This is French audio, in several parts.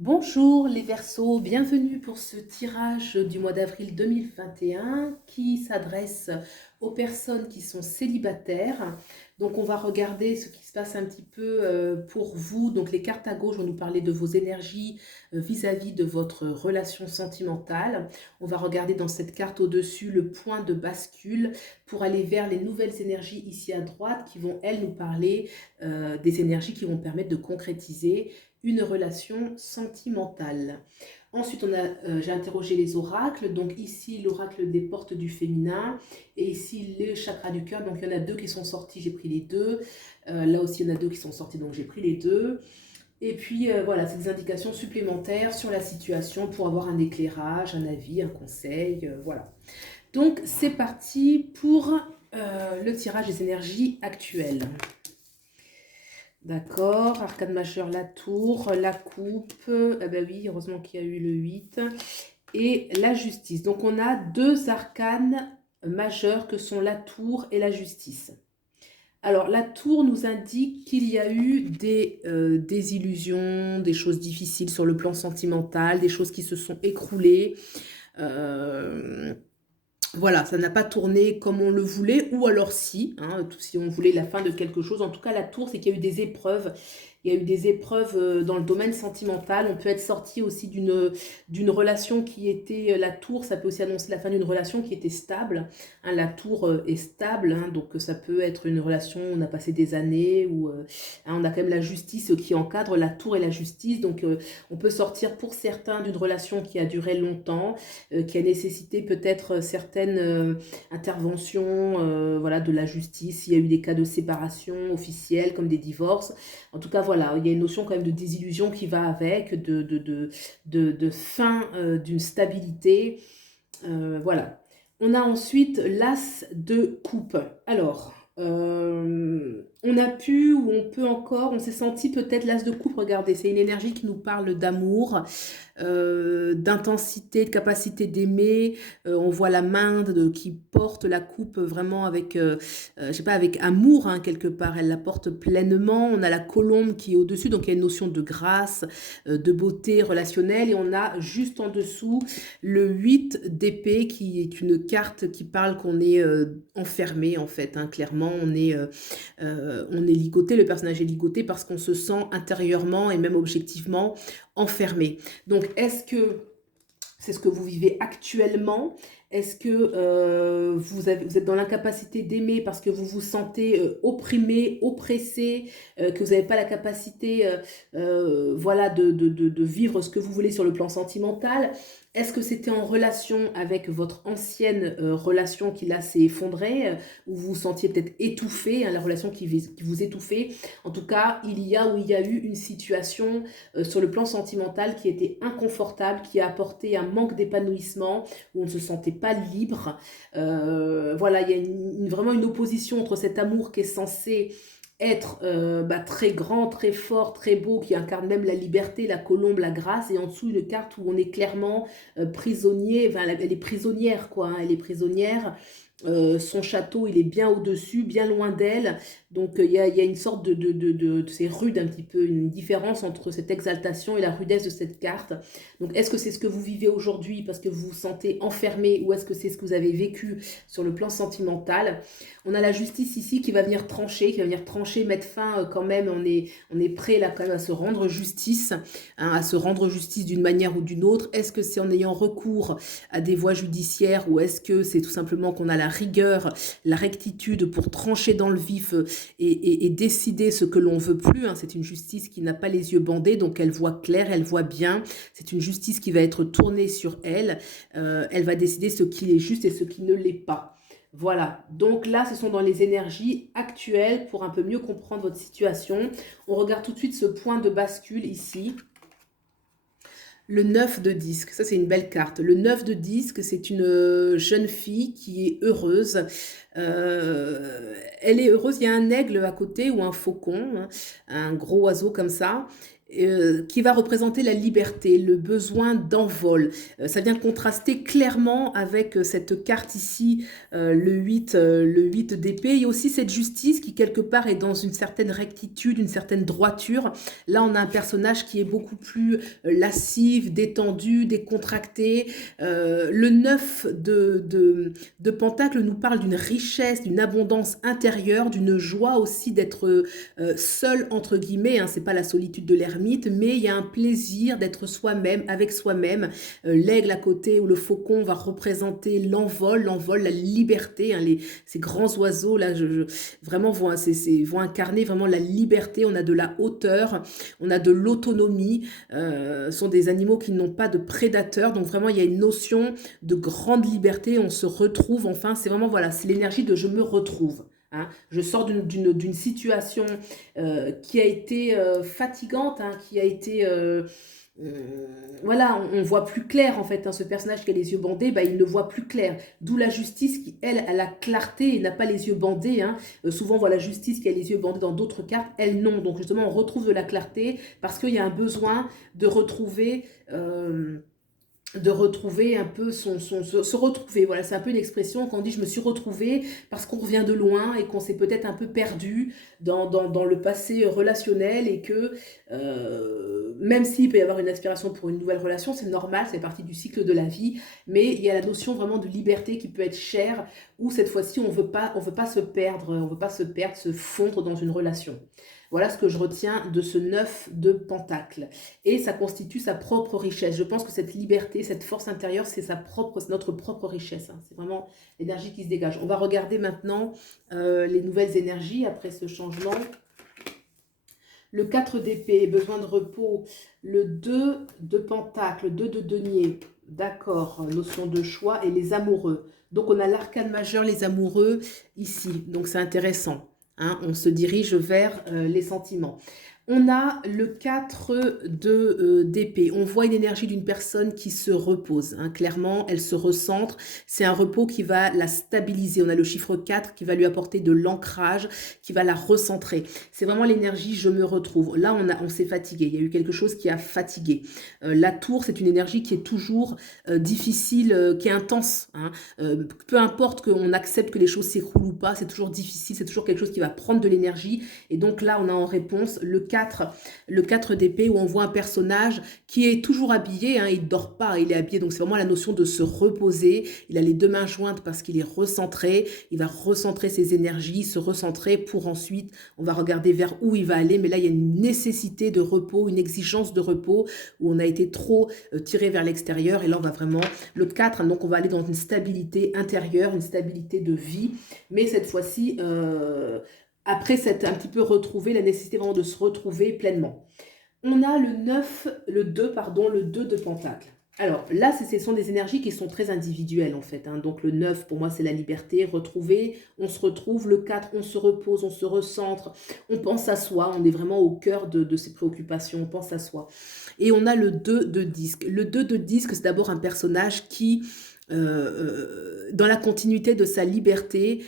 Bonjour les Verseaux, bienvenue pour ce tirage du mois d'avril 2021 qui s'adresse aux personnes qui sont célibataires. Donc on va regarder ce qui se passe un petit peu pour vous. Donc les cartes à gauche vont nous parler de vos énergies vis-à-vis de votre relation sentimentale. On va regarder dans cette carte au-dessus le point de bascule pour aller vers les nouvelles énergies ici à droite qui vont, elles, nous parler des énergies qui vont permettre de concrétiser une relation sentimentale. Ensuite, j'ai interrogé les oracles. Donc ici, l'oracle des portes du féminin et ici, les chakras du cœur. Donc il y en a deux qui sont sortis, j'ai pris les deux. Là aussi, il y en a deux qui sont sortis, donc j'ai pris les deux. Et puis voilà, c'est des indications supplémentaires sur la situation pour avoir un éclairage, un avis, un conseil. Voilà. Donc c'est parti pour le tirage des énergies actuelles. D'accord, arcane majeur, la tour, la coupe, ah ben oui, heureusement qu'il y a eu le 8, et la justice. Donc on a deux arcanes majeurs que sont la tour et la justice. Alors la tour nous indique qu'il y a eu des désillusions, des choses difficiles sur le plan sentimental, des choses qui se sont écroulées. Voilà, ça n'a pas tourné comme on le voulait, ou alors si, hein, si on voulait la fin de quelque chose. En tout cas, la tour, c'est qu'il y a eu des épreuves. Il y a eu des épreuves dans le domaine sentimental. On peut être sorti aussi d'une relation qui était la tour. Ça peut aussi annoncer la fin d'une relation qui était stable. Hein, la tour est stable, hein, donc ça peut être une relation où on a passé des années, où hein, on a quand même la justice qui encadre la tour et la justice. Donc on peut sortir pour certains d'une relation qui a duré longtemps, qui a nécessité peut-être certaines interventions voilà, de la justice. Il y a eu des cas de séparation officielle comme des divorces. En tout cas, voilà, il y a une notion quand même de désillusion qui va avec, de fin d'une stabilité. Voilà. On a ensuite l'as de coupe. Alors, on a pu ou on peut encore, on s'est senti peut-être l'as de coupe, regardez, c'est une énergie qui nous parle d'amour, d'intensité, de capacité d'aimer. On voit la main qui porte la coupe vraiment avec, je sais pas, avec amour hein, quelque part. Elle la porte pleinement. On a la colombe qui est au-dessus, donc il y a une notion de grâce, de beauté relationnelle. Et on a juste en dessous le 8 d'épée qui est une carte qui parle qu'on est enfermé en fait. Hein, clairement, on est ligoté, le personnage est ligoté parce qu'on se sent intérieurement et même objectivement enfermé. Donc, est-ce que c'est ce que vous vivez actuellement? Est-ce que vous êtes dans l'incapacité d'aimer parce que vous vous sentez opprimé, oppressé, que vous n'avez pas la capacité voilà, de vivre ce que vous voulez sur le plan sentimental? Est-ce que c'était en relation avec votre ancienne relation qui là s'est effondrée, où vous vous sentiez peut-être étouffé, hein, la relation qui vous étouffait? En tout cas, il y a eu une situation sur le plan sentimental qui était inconfortable, qui a apporté un manque d'épanouissement, où on ne se sentait pas libre. Voilà, il y a vraiment une opposition entre cet amour qui est censé être très grand, très fort, très beau, qui incarne même la liberté, la colombe, la grâce, et en dessous une carte où on est clairement prisonnier, enfin, elle est prisonnière quoi, hein, elle est prisonnière. Son château, il est bien au-dessus, bien loin d'elle. Donc, il y a une sorte c'est rude un petit peu, une différence entre cette exaltation et la rudesse de cette carte. Donc, est-ce que c'est ce que vous vivez aujourd'hui parce que vous vous sentez enfermé ou est-ce que c'est ce que vous avez vécu sur le plan sentimental? On a la justice ici qui va venir trancher, mettre fin quand même. On est prêt là quand même à se rendre justice, hein, à se rendre justice d'une manière ou d'une autre. Est-ce que c'est en ayant recours à des voies judiciaires ou est-ce que c'est tout simplement qu'on a la rigueur, la rectitude pour trancher dans le vif et décider ce que l'on veut plus, hein. C'est une justice qui n'a pas les yeux bandés, donc elle voit clair, elle voit bien. C'est une justice qui va être tournée sur elle. Elle va décider ce qui est juste et ce qui ne l'est pas. Voilà, donc là, ce sont dans les énergies actuelles pour un peu mieux comprendre votre situation. On regarde tout de suite ce point de bascule ici. Le 9 de disque, ça c'est une belle carte. Le 9 de disque, c'est une jeune fille qui est heureuse. Elle est heureuse, il y a un aigle à côté ou un faucon, hein, un gros oiseau comme ça. qui va représenter la liberté, le besoin d'envol. Ça vient contraster clairement avec cette carte ici, le 8 d'épée. Il y a aussi cette justice qui quelque part est dans une certaine rectitude, une certaine droiture. Là, on a un personnage qui est beaucoup plus lascif, détendu, décontracté. Le 9 de Pentacle nous parle d'une richesse, d'une abondance intérieure, d'une joie aussi d'être seul, entre guillemets, hein, c'est pas la solitude de l'ermite, mais il y a un plaisir d'être soi-même, avec soi-même. L'aigle à côté ou le faucon va représenter l'envol, la liberté, hein, ces grands oiseaux là, vraiment vont incarner vraiment la liberté. On a de la hauteur, on a de l'autonomie, sont des animaux qui n'ont pas de prédateurs, donc vraiment il y a une notion de grande liberté, on se retrouve, enfin c'est vraiment, voilà, c'est l'énergie de je me retrouve. Hein. Je sors d'une situation qui a été fatigante, hein, qui a été... voilà, on voit plus clair en fait, hein, ce personnage qui a les yeux bandés, bah, il ne voit plus clair. D'où la justice qui, elle, a la clarté et n'a pas les yeux bandés. Hein. Souvent, on voit la justice qui a les yeux bandés dans d'autres cartes, elle non. Donc justement, on retrouve de la clarté parce qu'il y a un besoin de retrouver... un peu se retrouver, voilà, c'est un peu une expression quand on dit je me suis retrouvé parce qu'on revient de loin et qu'on s'est peut-être un peu perdu dans le passé relationnel et que même s'il peut y avoir une aspiration pour une nouvelle relation, c'est normal, c'est partie du cycle de la vie, mais il y a la notion vraiment de liberté qui peut être chère, où cette fois-ci on veut pas se perdre, se fondre dans une relation. Voilà ce que je retiens de ce 9 de Pentacle. Et ça constitue sa propre richesse. Je pense que cette liberté, cette force intérieure, c'est notre propre richesse. Hein. C'est vraiment l'énergie qui se dégage. On va regarder maintenant les nouvelles énergies après ce changement. Le 4 d'épée, besoin de repos. Le 2 de Pentacle, 2 de denier. D'accord, notion de choix et les amoureux. Donc on a l'arcane majeur, les amoureux, ici. Donc c'est intéressant. Hein, on se dirige vers les sentiments. On a le 4 d'épée. On voit une énergie d'une personne qui se repose. Hein. Clairement, elle se recentre. C'est un repos qui va la stabiliser. On a le chiffre 4 qui va lui apporter de l'ancrage, qui va la recentrer. C'est vraiment l'énergie « je me retrouve ». Là, on s'est fatigué. Il y a eu quelque chose qui a fatigué. La tour, c'est une énergie qui est toujours difficile, qui est intense. Hein. Peu importe qu'on accepte que les choses s'écroulent ou pas, c'est toujours difficile. C'est toujours quelque chose qui va prendre de l'énergie. Et donc là, on a en réponse le 4 d'épée où on voit un personnage qui est toujours habillé, hein, il ne dort pas, il est habillé, donc c'est vraiment la notion de se reposer. Il a les deux mains jointes parce qu'il est recentré, il va recentrer ses énergies, se recentrer pour ensuite, on va regarder vers où il va aller, mais là il y a une nécessité de repos, une exigence de repos où on a été trop tiré vers l'extérieur et là on va vraiment, le 4, hein, donc on va aller dans une stabilité intérieure, une stabilité de vie, mais cette fois-ci... après s'être un petit peu retrouvé, la nécessité vraiment de se retrouver pleinement. On a le 2 de Pentacle. Alors là, ce sont des énergies qui sont très individuelles en fait. Hein. Donc le 9, pour moi, c'est la liberté, retrouver, on se retrouve. Le 4, on se repose, on se recentre, on pense à soi, on est vraiment au cœur de ses préoccupations, on pense à soi. Et on a le 2 de disque. Le 2 de disque, c'est d'abord un personnage qui, dans la continuité de sa liberté,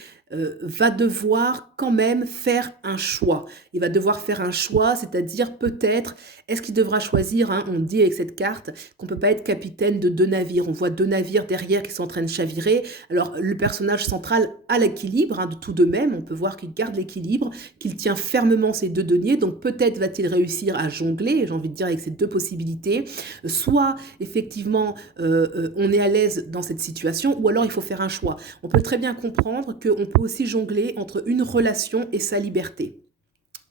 va devoir quand même faire un choix. Il va devoir faire un choix, c'est-à-dire peut-être, est-ce qu'il devra choisir, hein, on dit avec cette carte qu'on ne peut pas être capitaine de 2 navires. On voit 2 navires derrière qui sont en train de chavirer. Alors le personnage central a l'équilibre, hein, de tout de même, on peut voir qu'il garde l'équilibre, qu'il tient fermement ses 2 deniers, donc peut-être va-t-il réussir à jongler, j'ai envie de dire, avec ces 2 possibilités. Soit effectivement on est à l'aise dans cette situation, ou alors il faut faire un choix. On peut très bien comprendre qu'on peut aussi jongler entre une relation et sa liberté.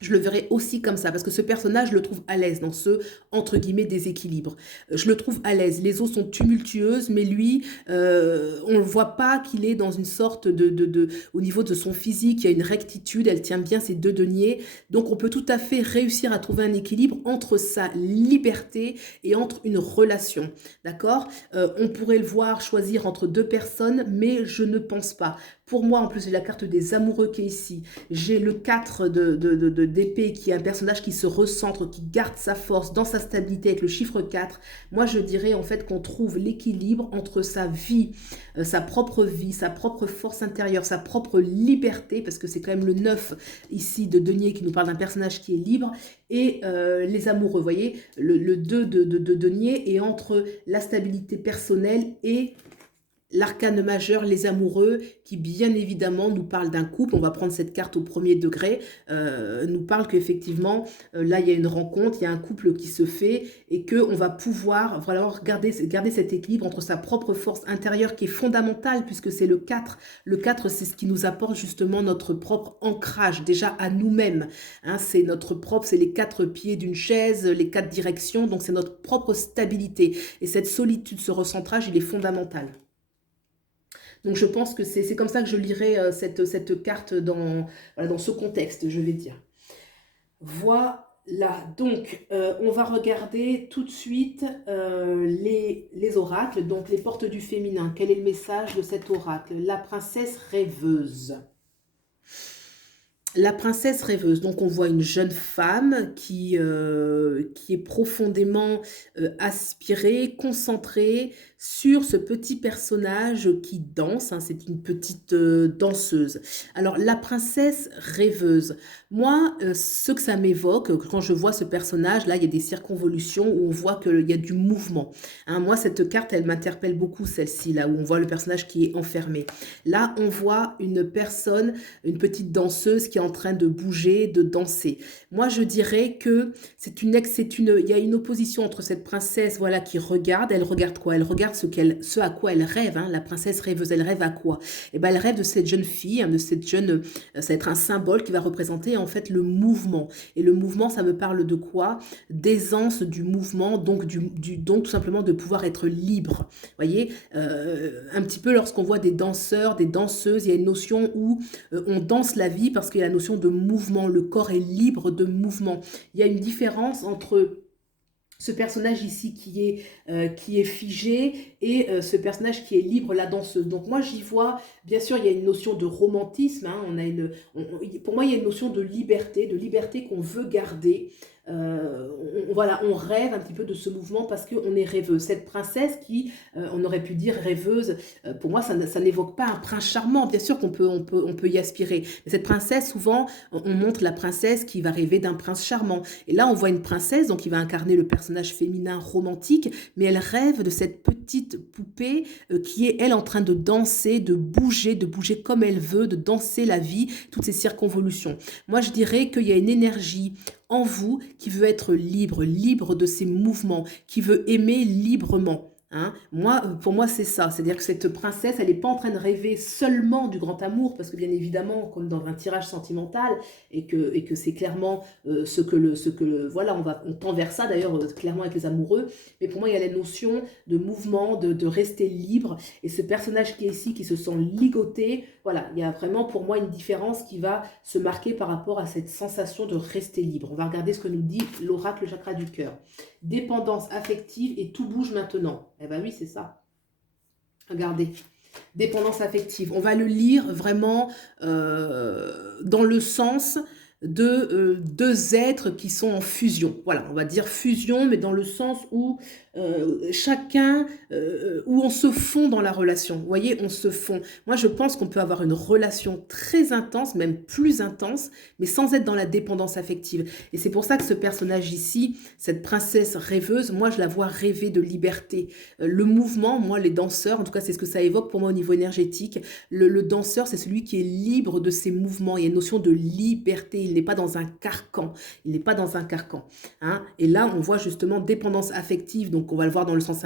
Je le verrai aussi comme ça, parce que ce personnage, je le trouve à l'aise dans ce, entre guillemets, déséquilibre. Je le trouve à l'aise. Les eaux sont tumultueuses, mais lui, on ne voit pas qu'il est dans une sorte au niveau de son physique, il y a une rectitude, elle tient bien ses 2 deniers. Donc, on peut tout à fait réussir à trouver un équilibre entre sa liberté et entre une relation. D'accord ? On pourrait le voir choisir entre 2 personnes, mais je ne pense pas. Pour moi, en plus, j'ai la carte des amoureux qui est ici. J'ai le 4 de d'épée, qui est un personnage qui se recentre, qui garde sa force dans sa stabilité avec le chiffre 4, moi je dirais en fait qu'on trouve l'équilibre entre sa vie, sa propre force intérieure, sa propre liberté, parce que c'est quand même le 9 ici de denier qui nous parle d'un personnage qui est libre, et les amoureux, vous voyez, le 2 de denier, et entre la stabilité personnelle et l'arcane majeur, les amoureux, qui bien évidemment nous parle d'un couple. On va prendre cette carte au premier degré, nous parle qu'effectivement, là il y a une rencontre, il y a un couple qui se fait, et qu'on va pouvoir vraiment garder cet équilibre entre sa propre force intérieure qui est fondamentale, puisque c'est le 4. Le 4, c'est ce qui nous apporte justement notre propre ancrage, déjà à nous-mêmes. Hein, c'est notre propre, c'est les 4 pieds d'une chaise, les 4 directions, donc c'est notre propre stabilité. Et cette solitude, ce recentrage, il est fondamental. Donc je pense que c'est comme ça que je lirai cette carte dans, voilà, dans ce contexte, je vais dire. Voilà, donc on va regarder tout de suite les oracles, donc les portes du féminin. Quel est le message de cet oracle? La princesse rêveuse. La princesse rêveuse, donc on voit une jeune femme qui est profondément aspirée, concentrée sur ce petit personnage qui danse, hein, c'est une petite danseuse. Alors la princesse rêveuse, moi ce que ça m'évoque, quand je vois ce personnage, là il y a des circonvolutions où on voit qu'il y a du mouvement. Hein, moi cette carte elle m'interpelle beaucoup, celle-ci, là où on voit le personnage qui est enfermé. Là on voit une personne, une petite danseuse qui est en train de bouger, de danser. Moi, je dirais que il y a une opposition entre cette princesse, voilà, qui regarde. Elle regarde quoi? Elle regarde ce à quoi elle rêve. Hein. La princesse rêveuse, elle rêve à quoi? Eh ben, elle rêve de cette jeune fille, hein, de cette jeune. Ça va être un symbole qui va représenter en fait le mouvement. Et le mouvement, ça me parle de quoi? D'aisance du mouvement, donc donc tout simplement de pouvoir être libre. Voyez, un petit peu lorsqu'on voit des danseurs, des danseuses, il y a une notion où on danse la vie parce qu'il y a la notion de mouvement, le corps est libre de mouvement. Il y a une différence entre ce personnage ici qui est figé et ce personnage qui est libre, la danseuse. Donc moi j'y vois, bien sûr il y a une notion de romantisme, hein, pour moi il y a une notion de liberté qu'on veut garder. Voilà, on rêve un petit peu de ce mouvement parce qu'on est rêveux. Cette princesse qui, on aurait pu dire rêveuse, pour moi ça n'évoque pas un prince charmant. Bien sûr qu'on peut y aspirer. Mais cette princesse, souvent, on montre la princesse qui va rêver d'un prince charmant. Et là, on voit une princesse, donc qui va incarner le personnage féminin romantique, mais elle rêve de cette petite poupée qui est, elle, en train de danser, de bouger comme elle veut, de danser la vie, toutes ces circonvolutions. Moi, je dirais qu'il y a une énergie en vous qui veut être libre de ses mouvements, qui veut aimer librement. Hein. Pour moi, c'est ça. C'est-à-dire que cette princesse, elle n'est pas en train de rêver seulement du grand amour, parce que bien évidemment, comme dans un tirage sentimental, et que c'est clairement voilà, on tend vers ça d'ailleurs, clairement avec les amoureux. Mais pour moi, il y a la notion de mouvement, de rester libre. Et ce personnage qui est ici, qui se sent ligoté, voilà, il y a vraiment pour moi une différence qui va se marquer par rapport à cette sensation de rester libre. On va regarder ce que nous dit l'oracle chakra du cœur. Dépendance affective et tout bouge maintenant. Eh bien oui, c'est ça. Regardez. Dépendance affective. On va le lire vraiment dans le sens de deux êtres qui sont en fusion. Voilà, on va dire fusion, mais dans le sens où chacun, où on se fond dans la relation. Vous voyez, on se fond. Moi, je pense qu'on peut avoir une relation très intense, même plus intense, mais sans être dans la dépendance affective. Et c'est pour ça que ce personnage ici, cette princesse rêveuse, moi, je la vois rêver de liberté. Le mouvement, moi, les danseurs, en tout cas, c'est ce que ça évoque pour moi au niveau énergétique. Le danseur, c'est celui qui est libre de ses mouvements. Il y a une notion de liberté. Il n'est pas dans un carcan. Il n'est pas dans un carcan. Hein. Et là, on voit justement dépendance affective, donc on va le voir dans le sens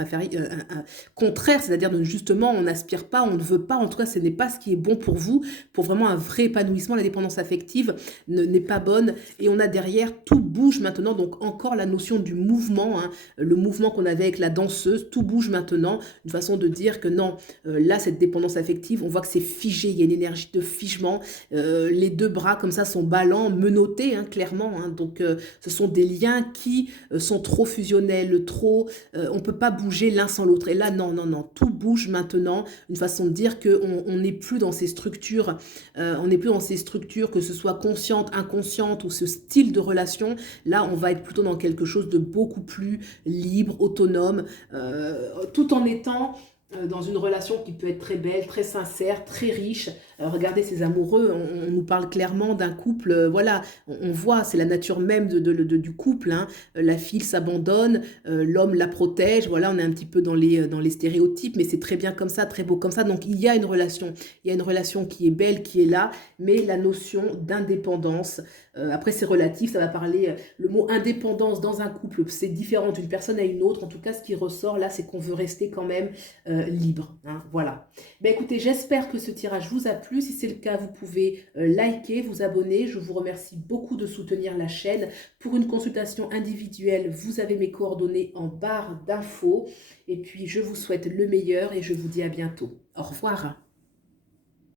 contraire, c'est-à-dire justement, on n'aspire pas, on ne veut pas, en tout cas, ce n'est pas ce qui est bon pour vous, pour vraiment un vrai épanouissement. La dépendance affective n'est pas bonne, et on a derrière, tout bouge maintenant, donc encore la notion du mouvement, hein, le mouvement qu'on avait avec la danseuse, tout bouge maintenant, une façon de dire que non, là, cette dépendance affective, on voit que c'est figé, il y a une énergie de figement, les deux bras comme ça sont ballants, menottés, hein, clairement, hein. Donc, ce sont des liens qui sont trop fusionnels, trop, on peut pas bouger l'un sans l'autre. Et là, non, non, non, tout bouge maintenant. Une façon de dire qu'on on n'est plus dans ces structures, on n'est plus dans ces structures, que ce soit consciente, inconsciente ou ce style de relation. Là, on va être plutôt dans quelque chose de beaucoup plus libre, autonome, tout en étant dans une relation qui peut être très belle, très sincère, très riche. Regardez ces amoureux, on nous parle clairement d'un couple, voilà, on voit, c'est la nature même du couple, hein. La fille s'abandonne, l'homme la protège, voilà, on est un petit peu dans les stéréotypes, mais c'est très bien comme ça, très beau comme ça. Donc il y a une relation qui est belle, qui est là, mais la notion d'indépendance, après c'est relatif, ça va parler, le mot indépendance dans un couple, c'est différent d'une personne à une autre. En tout cas, ce qui ressort là, c'est qu'on veut rester quand même libre, hein, voilà. Ben écoutez, j'espère que ce tirage vous a plu. Si c'est le cas, vous pouvez liker, vous abonner. Je vous remercie beaucoup de soutenir la chaîne. Pour une consultation individuelle, vous avez mes coordonnées en barre d'infos. Et puis, je vous souhaite le meilleur et je vous dis à bientôt. Au revoir.